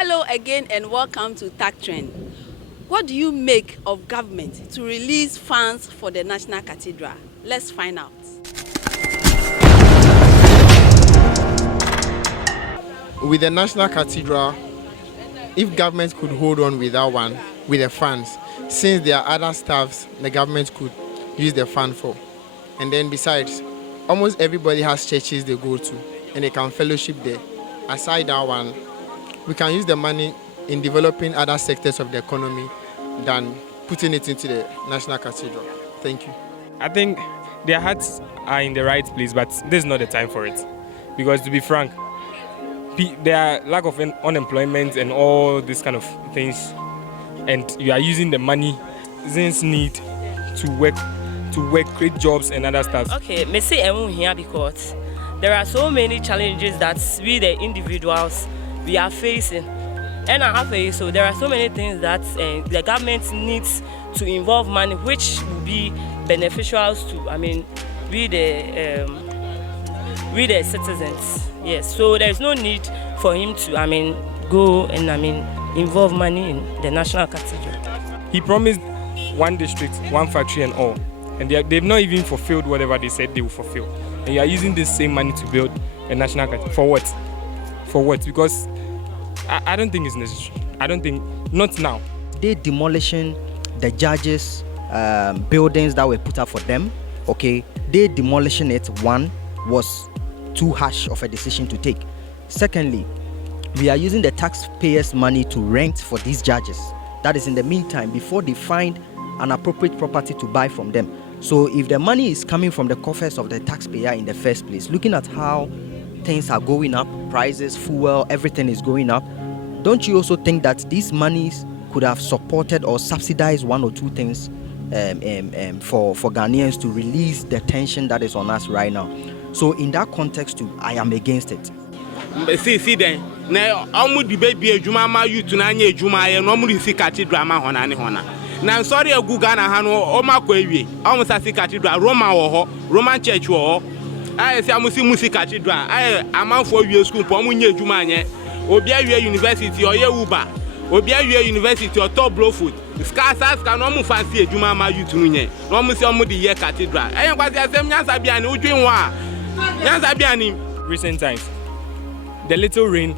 Hello again and welcome to Tag Trend. What do you make of government to release funds for the National Cathedral? Let's find out. With the National Cathedral, if government could hold on with that one, with the funds, since there are other stuffs the government could use the fund for. And then besides, almost everybody has churches they go to and they can fellowship there. Aside that one, we can use the money in developing other sectors of the economy than putting it into the National Cathedral. Thank you. I think their hearts are in the right place, but this is not the time for it. Because to be frank, there are lack of unemployment and all these kind of things, and you are using the money since need to work, create jobs and other stuff. Okay, me say here because there are so many challenges that we the individuals we are facing, and so there are so many things that the government needs to involve money, which will be beneficial to we the citizens. Yes, so there is no need for him to go and involve money in the National Cathedral. He promised one district, one factory and all, and they've not even fulfilled whatever they said they will fulfill. And you are using this same money to build a National Cathedral. For what? For what? Because I don't think it's necessary. I don't think, not now. They demolishing the judges' buildings that were put up for them. Okay, they demolishing it. One was too harsh of a decision to take. Secondly, we are using the taxpayers' money to rent for these judges. That is in the meantime before they find an appropriate property to buy from them. So if the money is coming from the coffers of the taxpayer in the first place, looking at how things are going up, prices, fuel, everything is going up, don't you also think that these monies could have supported or subsidized one or two things for Ghanaians to release the tension that is on us right now? So in that context too, I am against it. See then, now almost the baby Juma youth na nye Juma no mu si cathedral ma hona ne hona. Na sorry egu Ghana ha no o makwa ewie. Almost si cathedral Roman church wo ho. I say amusi musi cathedral. I amanfo wie school po mu nye Juma anye. Obi awie university o ye uba. Obi awie university o top blow food. Scarce no mu fancy Juma ma youth nu nye. No mu si o mu the year cathedral. Eyan kwasi asem nyansa bia ni udwin ho a. Nyansa bia ni recent times. The little rain,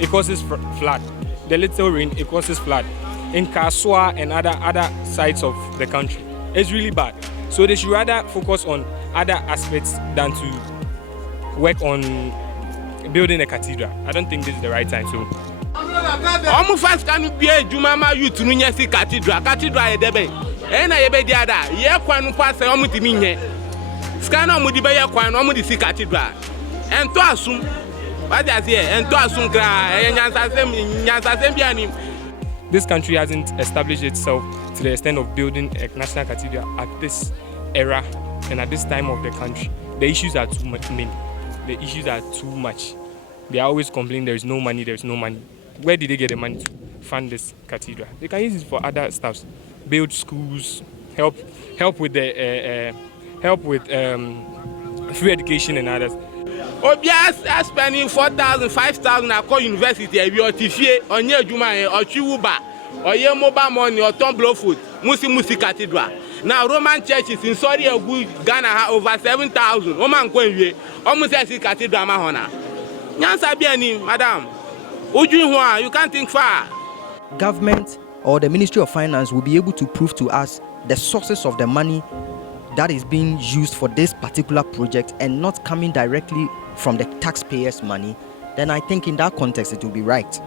it causes flood. The little rain, it causes flood. In Kaswa and other sides of the country, it's really bad. So they should rather focus on other aspects than to work on building a cathedral. I don't think this is the right time. So. Omu fast can be a Jumama youth to Nunyasi Cathedral. Cathedral e debe. Ena yebe diada. Ye kwanu pass omu timinye. Scanner mudibe ye kwanu omu disi cathedral. And to assume. This country hasn't established itself to the extent of building a national cathedral at this era and at this time of the country. The issues are too much. The issues are too much. They are always complaining there is no money, there is no money. Where did they get the money to fund this cathedral? They can use it for other stuff, build schools, help with free education and others. Obias spending 4,000, 5,000 at university. If you are Tifie, on your Juma, or Chiwuba, or your mobile money, or Tom Blowfoot, Musi Cathedral. Now, Roman churches in Saudi Ghana have over 7,000. Roman Kwenye, almost as a cathedral, Mahona. Nyansa Biani, Madam. Ujunwa, you can't think far. Government or the Ministry of Finance will be able to prove to us the sources of the money that is being used for this particular project and not coming directly from the taxpayers' money, then I think in that context it will be right.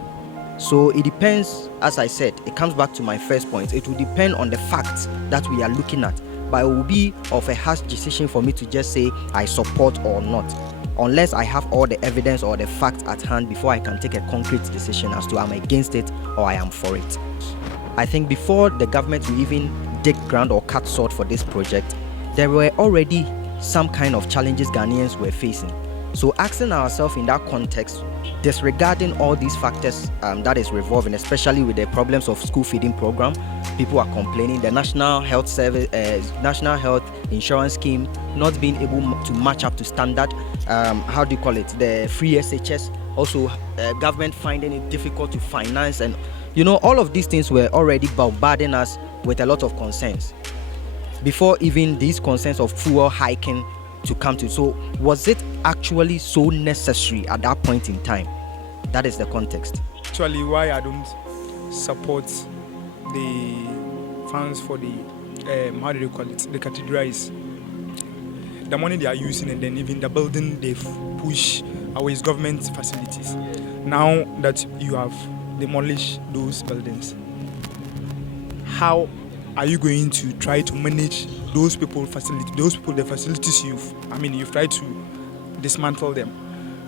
So it depends, as I said, it comes back to my first point. It will depend on the facts that we are looking at, but it will be of a harsh decision for me to just say I support or not, unless I have all the evidence or the facts at hand before I can take a concrete decision as to I'm against it or I am for it. I think before the government will even dig ground or cut salt for this project, there were already some kind of challenges Ghanaians were facing. So asking ourselves in that context, disregarding all these factors that is revolving, especially with the problems of school feeding program, people are complaining, the National Health Insurance Scheme not being able to match up to standard, how do you call it, the free SHS, also government finding it difficult to finance, and all of these things were already bombarding us with a lot of concerns before even these concerns of fuel hiking to come to. So was it actually so necessary at that point in time? That is the context. Actually, why I don't support the funds for the how do they call it, the cathedral is the money they are using, and then even the building they've pushed away is government facilities. Now that you have demolished those buildings, how are you going to try to manage those people the facilities you've tried to dismantle them?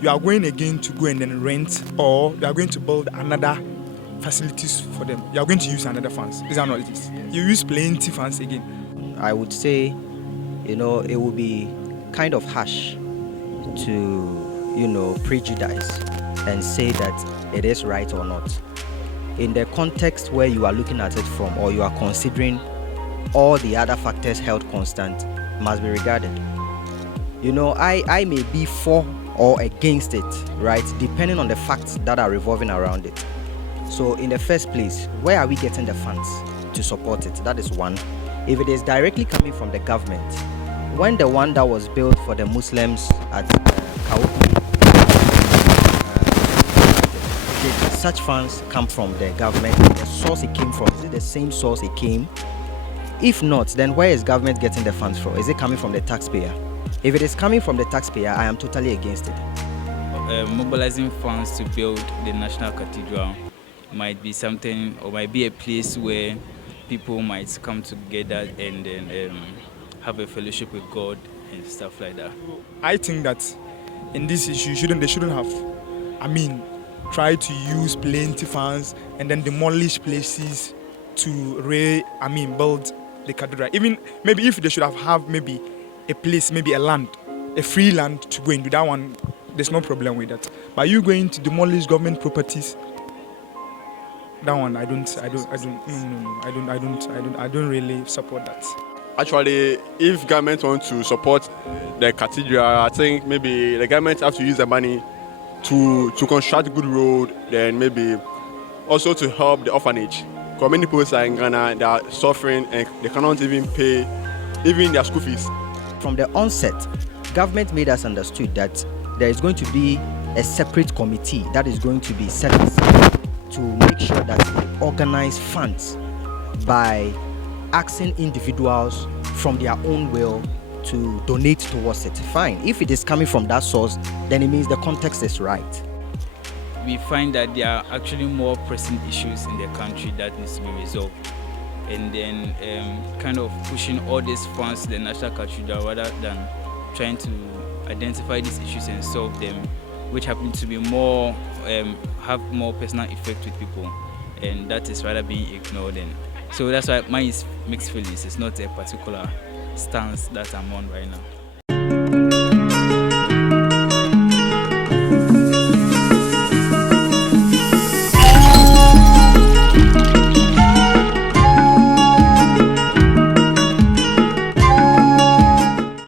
You are going again to go and then rent, or you are going to build another facilities for them. You are going to use another funds. Is that not it is? You use plenty funds again. I would say, it would be kind of harsh to, prejudice and say that it is right or not. In the context where you are looking at it from, or you are considering all the other factors held constant, must be regarded. I may be for or against it, right, depending on the facts that are revolving around it. So in the first place, where are we getting the funds to support it? That is one. If it is directly coming from the government, when the one that was built for the Muslims at Kaoku, did such funds come from the government? The source it came from, is it the same source it came? If not, then where is government getting the funds from? Is it coming from the taxpayer? If it is coming from the taxpayer, I am totally against it. Mobilizing funds to build the National Cathedral might be something, or might be a place where people might come together and then have a fellowship with God and stuff like that. I think that in this issue, they shouldn't have, try to use plenty funds and then demolish places to build the cathedral. Even maybe if they should have maybe a place, maybe a free land to go into that one, there's no problem with that. But you going to demolish government properties, that one I don't really support that. Actually, if government want to support the cathedral, I think maybe the government have to use the money to construct good road, then maybe also to help the orphanage. Because many people in Ghana, they are suffering and they cannot even pay even their school fees. From the onset, government made us understood that there is going to be a separate committee that is going to be set aside to make sure that they organize funds by asking individuals from their own will to donate towards it. Fine. If it is coming from that source, then it means the context is right. We find that there are actually more pressing issues in the country that needs to be resolved, and then kind of pushing all these funds to the National Cathedral rather than trying to identify these issues and solve them, which happen to be more have more personal effect with people, and that is rather being ignored. And so that's why mine is mixed feelings. It's not a particular stance that I'm on right now.